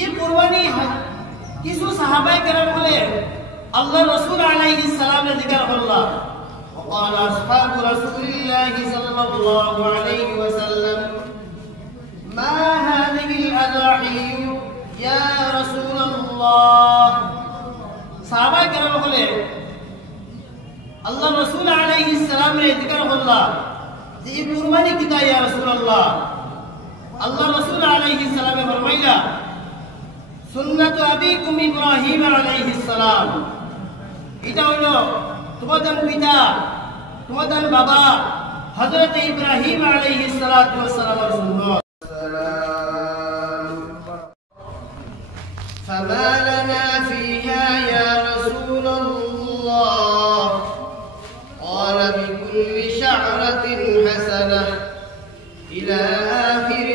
এই কুরবানি কিছু সাহাবায়ে কেরাম বলে আল্লাহ রাসূল আলাইহিস সালামের জিকির করলা وقال اصحاب رسول الله صلى الله عليه وسلم ما هذه الاضاحي يا رسول الله সাহাবায়ে কেরাম বলে আল্লাহ রাসূল আলাইহিস সালামের জিকির করলা যে এই কুরবানি কিতা ইয়া রাসূলুল্লাহ আল্লাহ রাসূল আলাইহিস সালামে ফরমাইলা সুন্নাতু আবিকুম ইব্রাহিম আলাইহিস সালাম এটা হলো তোমাদের পিতা তোমাদের বাবা হযরত ইব্রাহিম আলাইহিস সালাতু ওয়াস সালামের সুন্নাত فما لنا فيها يا رسول الله قال بكل شعرة حسنة إلى آخر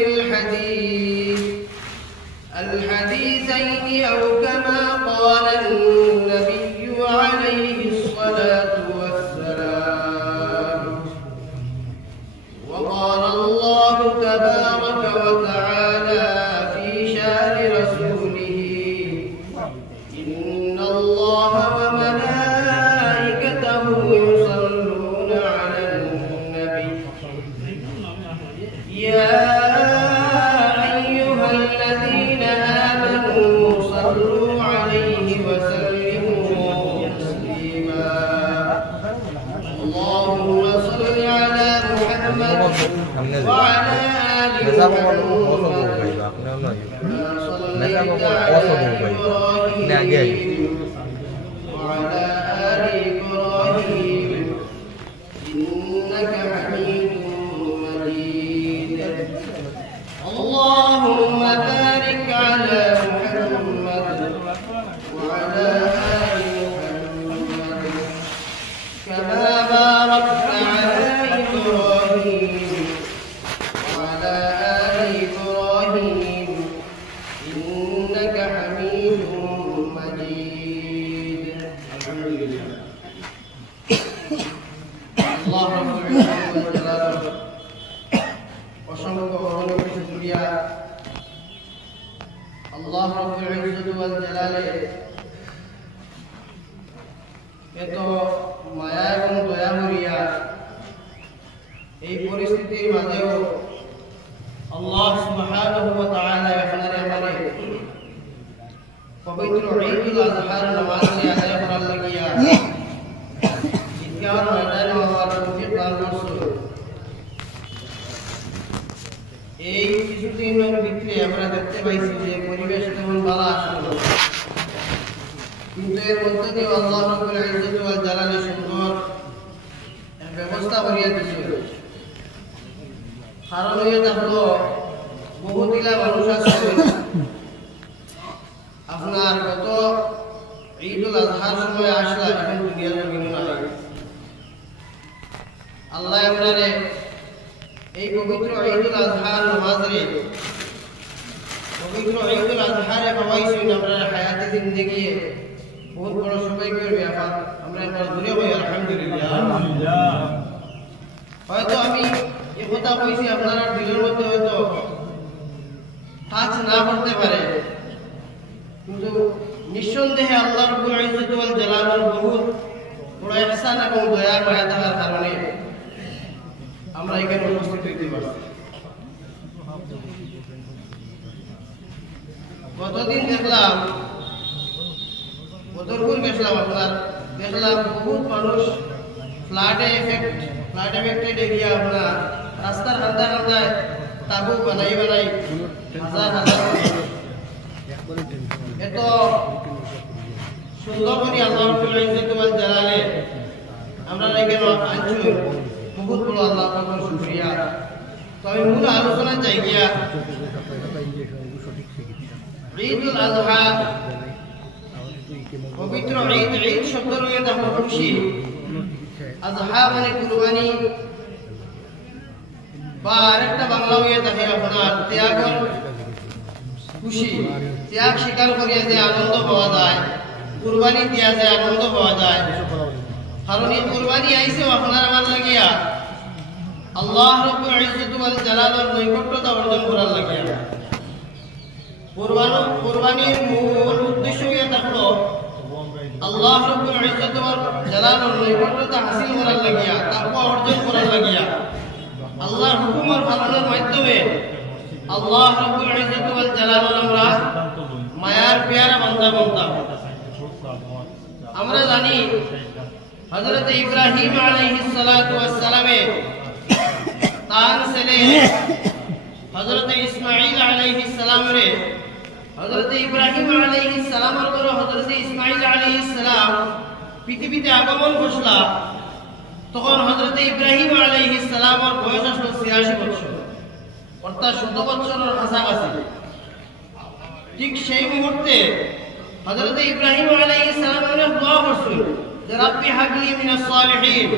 الحديثين أو كما قال النبي عليه الصلاة والسلام وقال الله تبارك وتعالى في شأن رسوله إن الله وملائكته يصلون على النبي يا وعلى آل إبراهيم إنك حميد مجيد اللهم بارك على محمد وعلى آل محمد كما باركت على إبراهيم وعلى آل إبراهيم إنك حميد مجيد الحمد لله الله رب العزة والجلال وشمك وغنك شكريا الله رب العزة والجلال এত মায়া এবং দয়া করিয়া এই পরিস্থিতির মাঝেও আল্লাহ সুবহানাহু ওয়া তাআলা আপনারে আমারে পবিত্র ঈদুল আযহার নামাজে আদায় করার লাগিয়া ঈদগাহ ময়দানে হওয়ার তৌফিক দান করছেন। এই কিছুদিনের ভিতরে আমরা দেখতে পাইছি যে পরিবেশ তেমন ভালো আসলো, কিন্তু এর মধ্যে দিয়ে আল্লাহ রাব্বুল ইজ্জত ওয়াল জালালের সুন্দর ব্যবস্থা করিয়া দিয়েছেন। কারণ হয়ে থাকলো বহুদিলা মানুষ আছে আপনার গত ঈদুল আজহার সময় আসলা এখন দুনিয়ার জমিনে নাই। আল্লাহ আপনারে এই পবিত্র ঈদুল আজহার নামাজে পবিত্র ঈদুল আজহারে পাওয়াইছেন আপনার হায়াতে জিন্দেগি বহুত বড় সৌভাগ্যের ব্যাপার। আমরা এবার দূরে হই আলহামদুলিল্লাহ। হয়তো আমি এই কথা কইছি আপনারা দিলের মধ্যে হয়তো কাজ না করতে পারে, কিন্তু নিঃসন্দেহে আল্লাহ রাব্বুল ইজ্জত ওয়াল জালালের বহুত বড় ইহসান এবং দয়া মায়া থাকার কারণে আমরা এখানে উপস্থিত হইতে পারছি। গতদিন দেখলাম বদরপুর গেছিলাম, আপনার দেখলাম বহুত মানুষ ফ্লাড এফেক্টেড এরিয়া আপনার রাস্তার কান্দা কান্দায় তাবু বানাই হাজার হাজার এত সুন্দর করে আল্লাহ রাব্বুল ইজ্জত ওয়াল জালালে আমরা এখানে আনছি, বহুত বড় আল্লাহ পাকের শুকরিয়া। তো আমি মূল আলোচনা চাই গিয়া ঈদুল আযহা পবিত্র ঈদ। ঈদ শব্দ রয়ে আমরা খুশি, আযহা মানে কুরবানি, বা আরেকটা বাংলা হয়ে থাকে আপনার ত্যাগের খুশি। ত্যাগ স্বীকার করিয়া যে আনন্দ পাওয়া যায়, কুরবানি দিয়া যে আনন্দ পাওয়া যায়। কারণ এই কুরবানি আইছে আপনার আমার লাগিয়া আল্লাহ রাব্বুল ইজ্জত ওয়াল জালালের নৈকট্যতা অর্জন করার লাগিয়া। কুরবানির মূল উদ্দেশ্য কি থাকলো আল্লাহ রাব্বুল ইজ্জত ওয়াল জালালের নৈকট্যতা হাসিল করার লাগিয়া তাকওয়া অর্জন করার লাগিয়া আল্লাহর হুকুমের পালনের মাধ্যমে আল্লাহ রাব্বুল ইজ্জত ওয়াল জালালের আমরা মায়ার পেয়ারা বান্দা বানতাম। আমরা জানি হযরত ইব্রাহিম আলাইহিস সালাতু ওয়াস সালামে তার ছেলে হযরত ইসমাঈল আলাইহিস সালামরে হযরত ইব্রাহিম আলাইহিস সালামের পর হযরত ইসমাঈল আলাইহিস সালাম পৃথিবীতে আগমন ঘটলা। তখন হযরত ইব্রাহিম আলাইহিস সালামের বয়স আসলো ৮৬ বছর, অর্থাৎ ১০০ বছরের কাছাকাছি। ঠিক সেই মুহূর্তে হযরত ইব্রাহিম আলাইহিস সালাম দোয়া করছেন যে রাব্বি হাবলি মিনাস সালিহিন,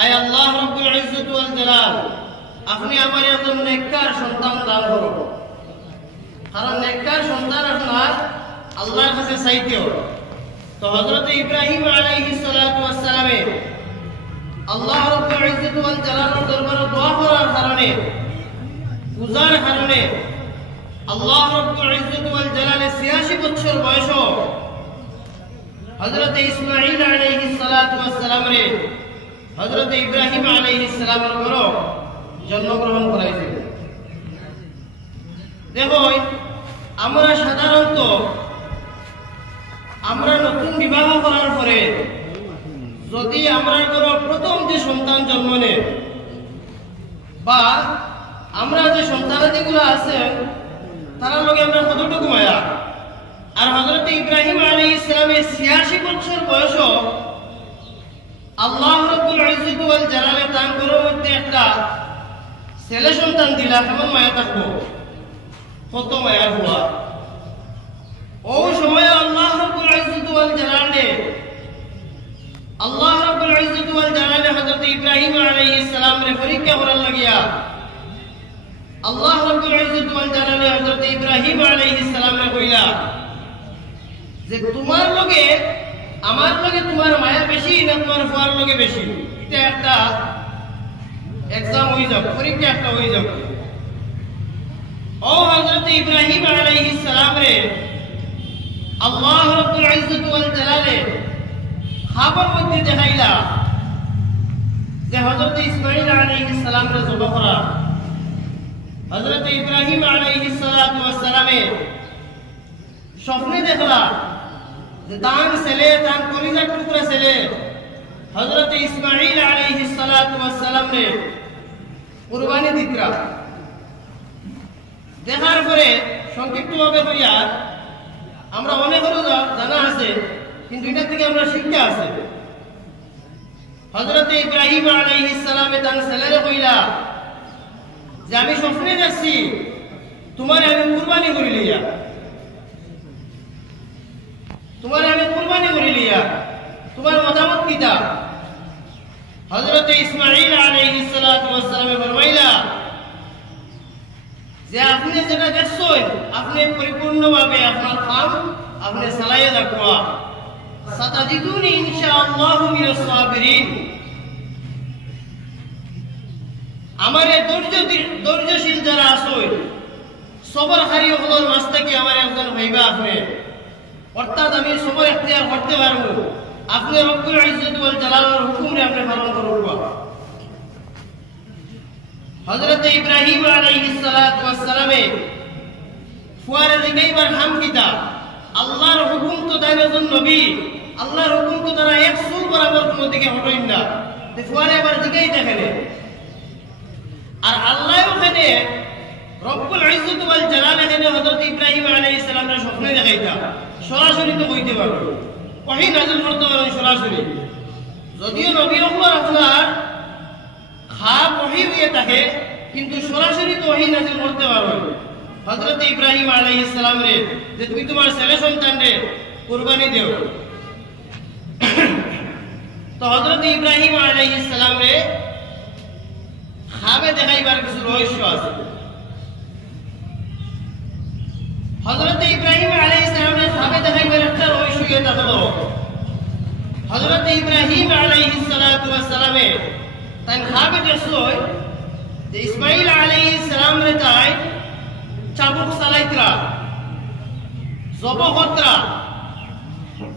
আয় আল্লাহ রাব্বুল ইজ্জত ওয়াল জালাল আপনি আমার একজন নেককার সন্তান দান করুন। কারণ নেককার সন্তান আপনার আল্লাহর কাছে চাইতেও। তো হযরত ইব্রাহিম আলাইহিস সালাতু ওয়াস সালামে আল্লাহ রাব্বুল ইজ্জত ওয়াল জালালের দরবারে দোয়া করার কারণে পূজার কারণে আল্লাহ রাব্বুল ইজ্জত ওয়াল জালালের ৮৬ বছর বয়স হযরত ইসমাঈল আলাইহিস সালাতু ওয়াস সালামরে হযরত ইব্রাহিম আলাইহিস সালামের ঘর জন্মগ্রহণ করাইছিল। দেখো আমরা সাধারণত আমরা নতুন বিবাহ করার পরে যদি আমরা কোনো প্রথম যে সন্তান জন্ম নেয় বা আমরা যে সন্তানাদিগুলো আছে তারা লগে আমরা কতটুকু মায়া। আর হযরত ইব্রাহিম আলাইহিস সালামের ৮৬ বছর বয়স আল্লাহ রাব্বুল ইজ্জত ওয়াল জালালের তার ঘরের মধ্যে একটা ছেলে সন্তান দিলা, কেমন মায়া থাকবো, কত মায়া হওয়া। ও সময় আল্লাহ রাব্বুল ইজ্জত ওয়াল জালালে হযরত ইব্রাহিম আলাইহিস সালামের পরীক্ষা করার লাগিয়া আল্লাহ রাব্বুল ইজ্জত ওয়াল জালালে হযরত ইব্রাহিম আলাইহিস সালামকে কইলা যে তোমার লগে আমার লগে তোমার মায়া বেশি না তোমার ফুয়ার লগে বেশি, এটা একটা এক্সাম হয়ে যাবে, পরীক্ষা একটা হয়ে যাবে। ও হযরত ইব্রাহিম আলাইহিস সালাম রে আল্লাহ রাব্বুল ইজ্জত ওয়াল জালালে খাবার মধ্যে দেখাইলা যে হযরত ইসমাঈল আলাইহিস সালাম রে জবাই করা। হযরত ইব্রাহিম আলাইহিস সালাতু ওয়াস সালামে স্বপ্নে দেখলা যে তার ছেলে, তার কলিজার টুকরা ছেলে হযরত ইসমাঈল আলাইহিস সালাতু ওয়াস সালাম রে কুরবানি দিতরা। দেখার পরে সংক্ষিপ্তভাবে কইয়া আমরা অনেকেরও জানা আছে, কিন্তু এটা থেকে আমরা শিক্ষা আছে। হযরত ইব্রাহিম আলাইহিস সালামে তার ছেলেরে কইলা যে আমি স্বপ্নে দেখছি তোমার আমি কুরবানি করে লিয়া, তোমার আমি কুরবানি করে লিয়া, তোমার মতামত কিটা? হযরত ইসমাঈল আলাইহিস সালাতু ওয়াস সালাম ফরমাইলা যে আপনি যেটা দেখছেন আপনি পরিপূর্ণভাবে আপনার কাম আপনি চালাইয়া রাখবা, সাতাজিদুনি ইনশাআল্লাহু মিনাস সাবিরিন। আমার ধৈর্যশীল যারা আছেন সবরকারী হলোর মাঝ থেকে আমার একজন হইবা আপনি, অর্থাৎ আমি সবর এখতিয়ার করতে পারবো, আপনি রব্বুল ইজ্জত ওয়াল জালালের হুকুমে আপনি পালন করবা। হযরত ইব্রাহিম আলাইহিস সালাতু ওয়াস সালামে ফুয়ারে দিগাইবার হাম কিতা আল্লাহর হুকুম তো তাই একজন নবী, আল্লাহর হুকুম তো তারা ১০০ বরাবর কোন দিকে হটাইন না, তে ফুয়ারে আবার দিগাই দেখেনে। আর আল্লাহ ওখানে রব্বুল ইজ্জত ওয়াল জালাল এখানে হযরত ইব্রাহিম আলাইহিস সালামের স্বপ্নে দেখাইতা, সরাসরি তো কইতে পারো, ওহী নাযিল করতে পারো সরাসরি। যদিও নবী রহমান আপনার খাপ ওহী হয়ে থাকে, কিন্তু সরাসরি তো ওহী নাযিল করতে পারো। হযরত ইব্রাহিম আলাইহিস সালাম রে যে তুমি তোমার ছেলে সন্তান রে কুরবানি দেও, তো হযরত ইব্রাহিম আলাইহিস সালাম রে খাবে দেখাইবার কিছু রহস্য আছে। হযরত ইব্রাহিম আলাইহিস সালাম রে খাবে দেখাইবার একটা রহস্য এটা হলো হযরত ইব্রাহিম আলাইহিস সালাতু ওয়াস সালামে তাই খাবে দেখছই যে ইসমাঈল আলাইহিস সালাম রে তাই চাবুক চালাইতরা, জবহত্রা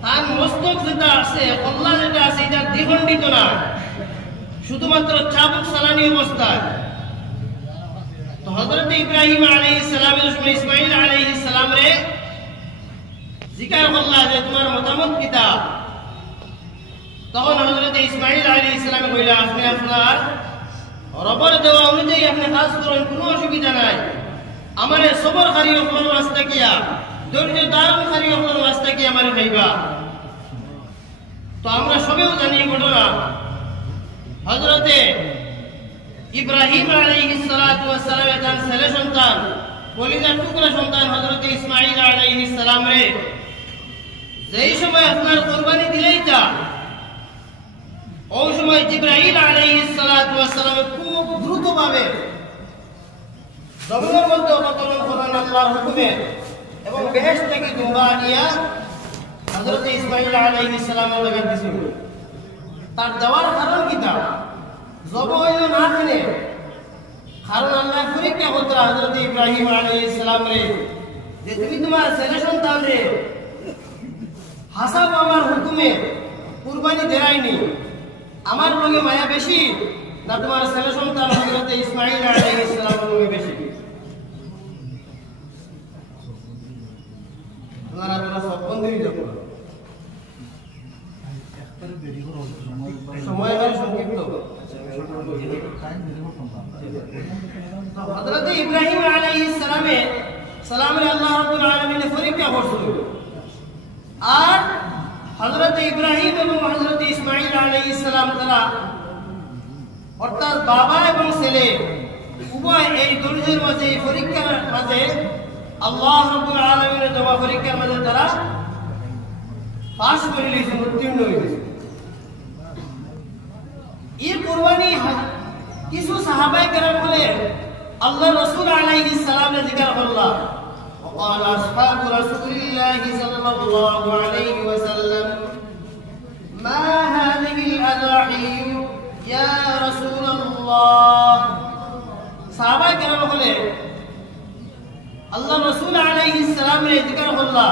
তার মস্তক যেটা আছে, কল্লা যেটা আছে, এটা দ্বিখণ্ডিত না, শুধুমাত্র চাবুক চালানি অবস্থায়। তো হযরত ইব্রাহিম আলাইহিস সালামের সময় ইসমাঈল আলাইহিস সালাম রে জিজ্ঞাসা করলা যে তোমার মতামত কিতা? তখন হযরত ইসমাঈল আলাইহিস সালাম কইলা, আপনি আপনার রবের দেওয়া অনুযায়ী আপনি কাজ করেন, কোনো অসুবিধা নাই। আমারে সবরকারী হকল রাস্তা কিয়া, ধৈর্য ধারণকারী হকল রাস্তা কি আমারে ভাইবা। তো আমরা সবেও জানি ঘটনা, হযরতে ইব্রাহিম আলাইহিস সালাতু ওয়াস সালাম তার ছেলে সন্তান, কলিজার টুকরা সন্তান হযরতে ইসমাঈল আলাইহিস সালাম রে যেই সময় আপনার কুরবানি দিলেইতা, ওই সময় জিবরাইল আলাইহিস সালাতু ওয়াস সালাম খুব দ্রুতভাবে জমিনের মধ্যে অবতরণ করেন আল্লাহর হুকুমে, এবং বেহেশত থেকে দুম্বা নিয়া হযরত ইসমাঈল আলাইহিস সালামের কাছে দিছিল। তার দেওয়ার কারণ কিতা? জব হইল না কিনে, কারণ আল্লাহ পরীক্ষা করতে হযরত ইব্রাহিম আলাইহিস সালাম রে যে তুমি তোমার ছেলে সন্তান রে হাসাব আমার হুকুমে কুরবানি দেরাইনি, আমার লগে মায়া বেশি না তোমার ছেলে সন্তান হযরত ইসমাঈল আলাইহিস সালামের লগে বেশি? আপনারা তোরা সব বন্ধুই দেখো, সময় আর সংক্ষিপ্ত। হযরত ইব্রাহিম আলাইহিস সালামের আল্লাহ রাব্বুল আলামিন পরীক্ষা করছিল, আর হযরত ইব্রাহিম এবং হযরত ইসমাঈল আলাইহিস সালাম তারা অর্থাৎ বাবা এবং ছেলে উভয় এই ধৈর্যের মাঝে, এই পরীক্ষার মাঝে, আল্লাহ রাব্বুল আলামিনের দেওয়া পরীক্ষার মাঝে তারা পাস করে লিয়েছে, উত্তীর্ণ হয়েছে। এই কুরবানি কিছু সাহাবায়ে কেরাম বলে আল্লাহ রাসূল আলাইহিস সালামের জিকির করলা, وقال أصحاب رسول الله صلى الله عليه وسلم ما هذه الأضاحي يا رسول الله। সাহাবায়ে কেরাম বলে আল্লাহ রাসূল আলাইহিস সালামের জিকির করলা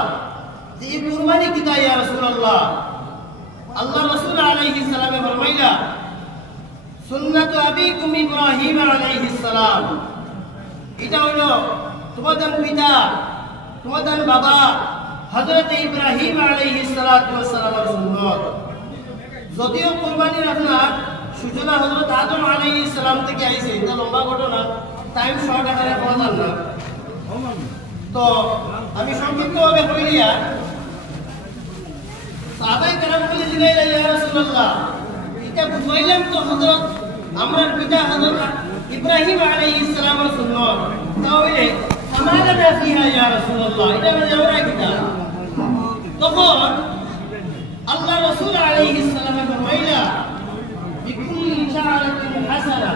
যে এই কুরবানি কিতা ইয়া রাসূলুল্লাহ। আল্লাহ রাসূল আলাইহিস সালামে ফরমাইলা, সুন্নাতু আবিকুম ইব্রাহিম আলাইহিস সালাম, এটা হলো তোমাদের পিতা, তোমাদের বাবা হযরত ইব্রাহিম আলাইহিস সালাতু ওয়াস সালামের সুন্নাত। যদিও কুরবানির আপনার সূচনা হযরত আদম আলাইহিস সালাম থেকে আইছে, এটা লম্বা ঘটনা, টাইম শর্ট আকারে বলা যায় না। তো আমি সংক্ষিপ্তভাবে কইলিয়া সাহাবায়ে কেরাম বলে জিগাইলা, ইয়া রাসূলুল্লাহ এটা বুঝাইলাম তো হযরত আমরার পিতা হযরত ইব্রাহিম আলাইহিস সালামের সুন্নাত, তাহলে আমালানা ফিহা ইয়া রাসূলুল্লাহ, এটা মানে আমরা কিতা? তখন আল্লাহ রাসূল আলাইহিস সালাম ফরমাইলা, বিকুল্লি শাআরাতিন হাসানা,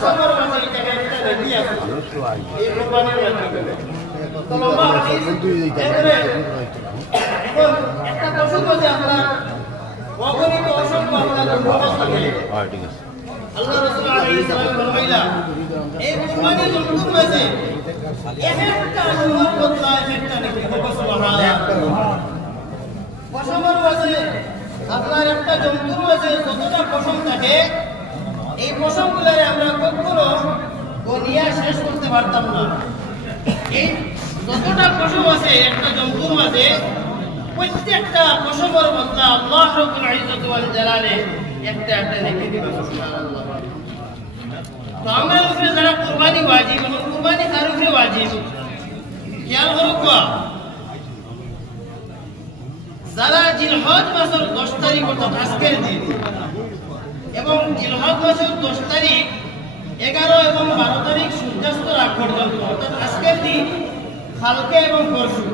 সবার মাঝে এটা একটা নদিয়া এই কুরবানির মাধ্যমে তো লম্বা হাদিস একটা পশু আছে আপনার অগণিত অসংখ্য আপনার ঠিক আছে। আল্লাহ রাসূল আলাইহিস সালাম ফরমাইলা, এই কুরবানির জন্তুর মাঝে একটা অনুভব বদলা, একটা নাকি সুবহানাল্লাহ। পশমের মাঝে আপনার একটা জন্তুর মাঝে যতটা পশম থাকে, এই পশমগুলোরে আমরা কখনো গনিয়া শেষ করতে পারতাম না। এই যতটা পশম আছে একটা জন্তুর মাঝে, প্রত্যেকটা পশমের বদলা আল্লাহ রাব্বুল ইজ্জত ওয়াল জালালে একটা একটা নেকি দিবেন, সুবহানাল্লাহ। তো আমরা উপরে যারা কুরবানি ওয়াজিব, এবং কুরবানি কার উপরে ওয়াজিব খেয়াল করুক, যারা জিলহজ মাসের 10 তারিখ অর্থাৎ আজকের দিন, এবং জিলহজ মাসের 10 তারিখ, 11 এবং 12 তারিখ সূর্যাস্ত রাগ পর্যন্ত, অর্থাৎ আজকের দিন কালকে এবং পরশু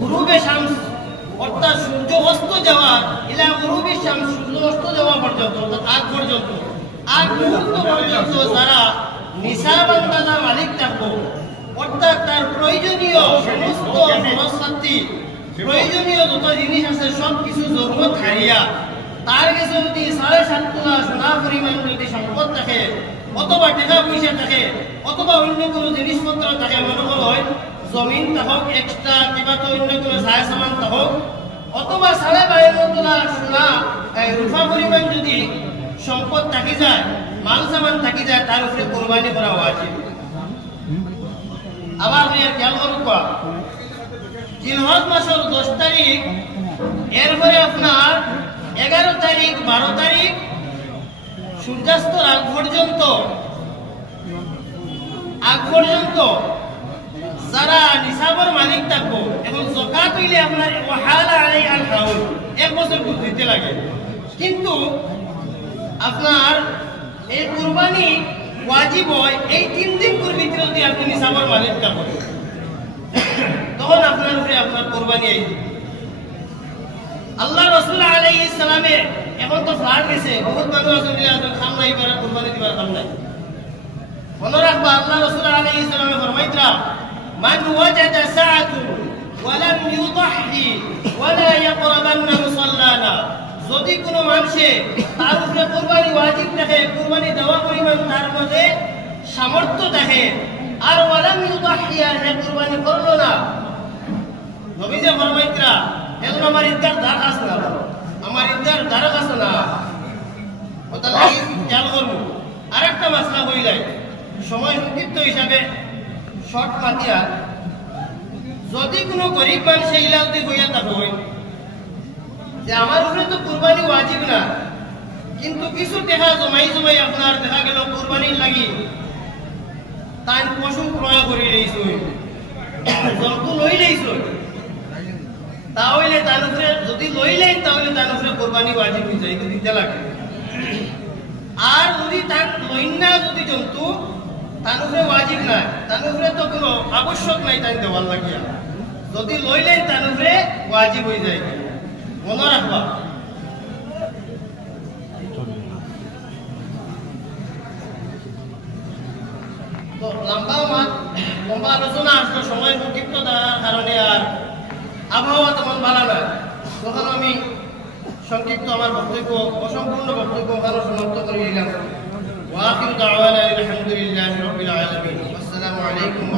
গুরুবে শামস অর্থাৎ সূর্য অস্ত যাওয়া, ইলা গুরুবে শামস সূর্য অস্ত যাওয়া পর্যন্ত, অর্থাৎ আগ পর্যন্ত, আগ মুহূর্ত পর্যন্ত যারা নিসাব আন্দাজা মালিক থাকবো, অর্থাৎ তার প্রয়োজনীয় সমস্ত খরচ-পাতি, প্রয়োজনীয় যত জিনিস আছে সব কিছু জরুরত হারিয়া তার কাছে যদি 7.5 তোলা সোনা পরিমাণ যদি সম্পদ থাকে, অথবা টাকা পয়সা থাকে, অথবা অন্য কোনো জিনিসপত্র থাকে, মনে হয় জমিন থাকুক এক্সট্রা কিংবা তো অন্য কোনো সায় সামান থাকুক অথবা 12.5 তোলা সোনা রূপা পরিমাণ যদি সম্পদ থাকি যায় মাল সামান থাকি যায় তার উপরে কোরবানি করা ওয়াজিব। আবার খেয়াল করুক জিলহজ মাসের 10 তারিখ এরপরে আপনার 11 তারিখ 12 তারিখ সূর্যাস্তর আগ পর্যন্ত যারা নিসাবর মালিক থাকবো এবং যাকাত হইলে আপনার ওয়াহালা আলাই আল হাউল 1 বছর দিতে লাগে, কিন্তু আপনার এই কুরবানি ওয়াজিব হয় এই 3 দিন ভিতরে যদি আপনি নিসাবর মালিক থাকবেন তখন আপনার উপরে আপনার কুরবানি আইবে। আল্লাহ রাসূল আলাইহিস সালামে এখন তো ফ্লাড গেছে, বহুত মানুষ আছে খাম নাই করে কুরবানি দিবার খাম নাই। মনে রাখবা আল্লাহ রাসূল আলাইহিস সালামে ফরমাইতরা মান ওয়াজাদা সাআতু ওয়া লাম ইউদহি ওয়া লা ইয়াকরাবান্না মুসাল্লানা, যদি কোনো মানুষে তার উপরে কুরবানি ওয়াজিব থাকে, কুরবানি দেওয়া পরিমাণ তার মধ্যে সামর্থ্য থাকে আর ওয়া লাম ইউদহি আর কুরবানি করলো না, নবী যে ফরমাইতরা এখন আমার ইদ্দার দাগ আছে না, আমার ইদ্দার দাগ আছে না, ওটা লাগি খেয়াল করবো। আরেকটা মাসলা হইলাই সময় সংক্ষিপ্ত হিসাবে শর্ট মাতিয়া, যদি কোনো গরিব মানুষ এইলা যদি হইয়া থাকে যে আমার উপরে তো কুরবানি ওয়াজিব না, কিন্তু কিছু টাকা জমাই আপনার দেখা গেল কুরবানির লাগি তাই পশু ক্রয় করে রয়েছ, জন্তু লই রয়েছ, তাহলে তার উপরে যদি লইলেন তাহলে তার উপরে কোরবানি ওয়াজিব হয়ে যায়, দিতে লাগে। আর যদি তার লইন না যদি জন্তু তার উপরে ওয়াজিব না, তার উপরে তো কোনো আবশ্যক নাই তাই দেওয়ার লাগিয়া, যদি লইলেন তার উপরে ওয়াজিব হয়ে যায়। মনে রাখবা তো লম্বা আলোচনা আসলে সময় সংক্ষিপ্ত থাকার কারণে আর আবহাওয়া তেমন ভালো না, তখন আমি সংক্ষিপ্ত আমার বক্তব্য অসম্পূর্ণ বক্তব্য ওখানে সমাপ্ত করে দিলাম। ওয়া আখিরু দাওয়ানা আলহামদুলিল্লাহি রাব্বিল আলামিন। আসসালামু আলাইকুম।